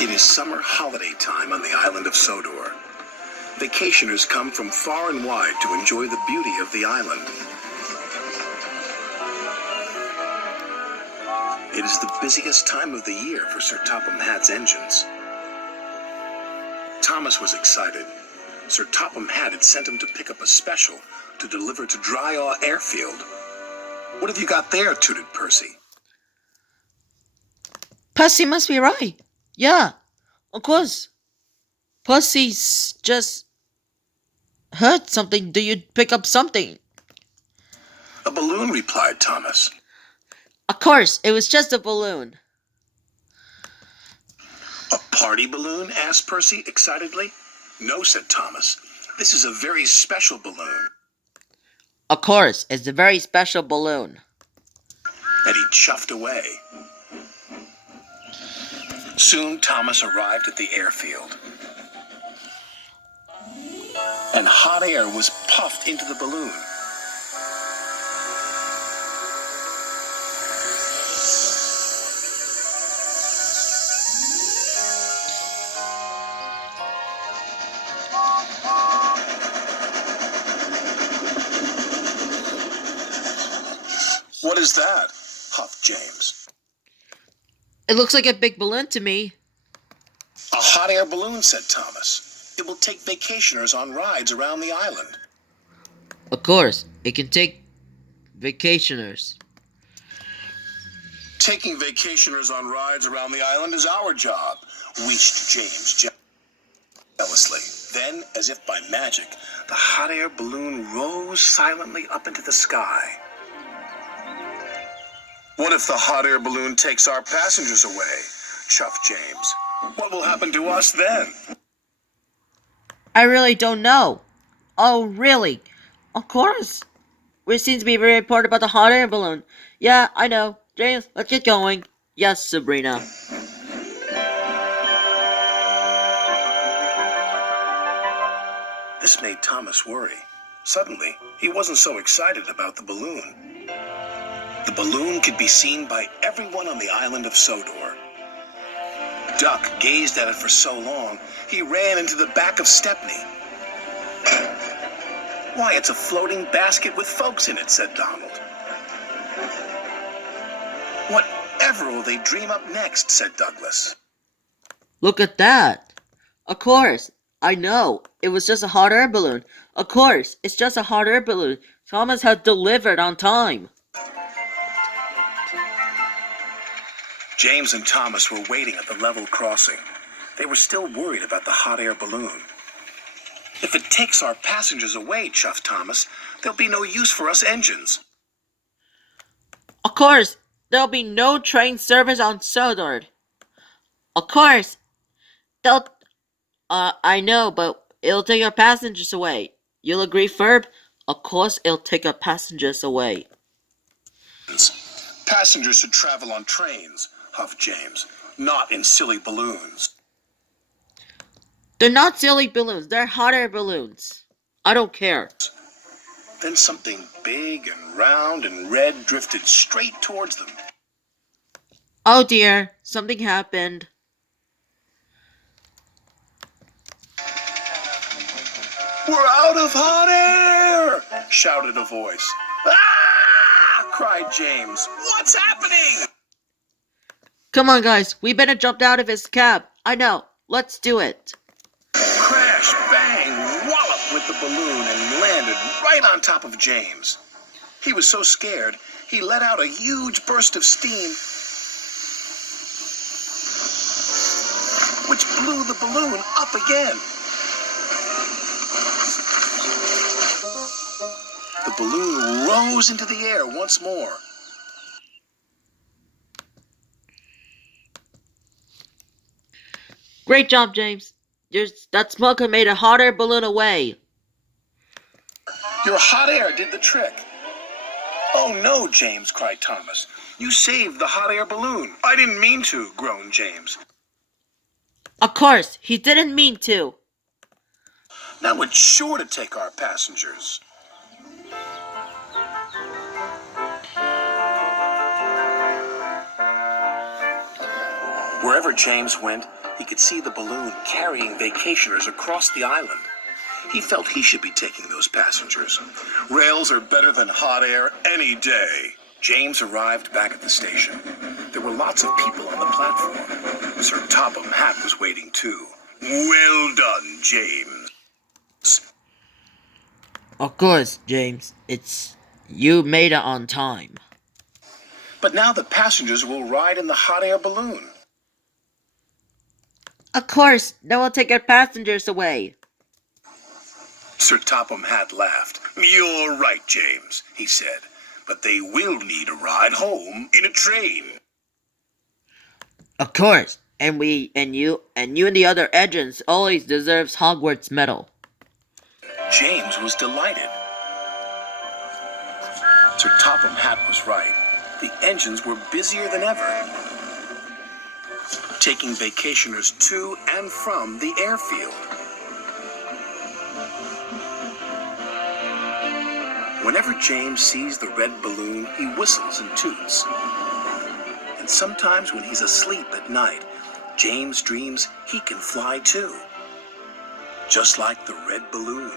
It is summer holiday time on the island of Sodor. Vacationers come from far and wide to enjoy the beauty of the island. It is the busiest time of the year for Sir Topham Hatt's engines. Thomas was excited. Sir Topham Hatt had sent him to pick up a special to deliver to Dryaw Airfield. "What have you got there?" tooted Percy. Percy must be right. Yeah, of course. Percy's just heard something. Do you pick up something? "A balloon," replied Thomas. Of course, it was just a balloon. "A party balloon?" asked Percy excitedly. "No," said Thomas. "This is a very special balloon." Of course, it's a very special balloon. And he chuffed away. Soon Thomas arrived at the airfield. And hot air was puffed into the balloon. "What is that?" huffed James. It looks like a big balloon to me. "A hot air balloon," said Thomas. "It will take vacationers on rides around the island." Of course, it can take vacationers. "Taking vacationers on rides around the island is our job," wheezed James jealously. Then, as if by magic, the hot air balloon rose silently up into the sky. "What if the hot air balloon takes our passengers away?" chuffed James. "What will happen to us then?" I really don't know. Oh, really? Of course. We seem to be very important about the hot air balloon. Yeah, I know. James, let's get going. Yes, Sabrina. This made Thomas worry. Suddenly, he wasn't so excited about the balloon. The balloon could be seen by everyone on the island of Sodor. Duck gazed at it for so long, he ran into the back of Stepney. "Why, it's a floating basket with folks in it," said Donald. "Whatever will they dream up next?" said Douglas. Look at that. Of course. I know. It was just a hot air balloon. Of course. It's just a hot air balloon. Thomas had delivered on time. James and Thomas were waiting at the level crossing. They were still worried about the hot air balloon. "If it takes our passengers away," chuffed Thomas, "there'll be no use for us engines." Of course. There'll be no train service on Sodor. Of course. They'll... I know, but it'll take our passengers away. You'll agree, Ferb? Of course it'll take our passengers away. "Passengers should travel on trains," huffed James, "not in silly balloons." They're not silly balloons. They're hot air balloons. I don't care. Then something big and round and red drifted straight towards them. Oh dear. Something happened. "We're out of hot air!" shouted a voice. "Ah!" cried James. "What's happening?" Come on, guys. We better jump out of his cab. I know. Let's do it. Crash, bang, wallop went the balloon and landed right on top of James. He was so scared, he let out a huge burst of steam, which blew the balloon up again. The balloon rose into the air once more. Great job, James. That smoker made a hot air balloon away. "Your hot air did the trick." "Oh no, James," cried Thomas. "You saved the hot air balloon." "I didn't mean to," groaned James. Of course, he didn't mean to. "Now it's sure to take our passengers." Wherever James went, He could see the balloon carrying vacationers across the island. He felt he should be taking those passengers. Rails are better than hot air any day. James arrived back at the station. There were lots of people on the platform. Sir Topham Hatt was waiting too. Well done, James. Of course, James. You made it on time. But now the passengers will ride in the hot air balloon. Of course, they will take our passengers away. Sir Topham Hatt laughed. You're right, James, he said. But they will need a ride home in a train. Of course, and you and the other agents always deserves Hogwarts medal. James was delighted. Sir Topham Hatt was right. The engines were busier than ever, taking vacationers to and from the airfield. Whenever James sees the red balloon, he whistles and toots. And sometimes when he's asleep at night, James dreams he can fly too, just like the red balloon.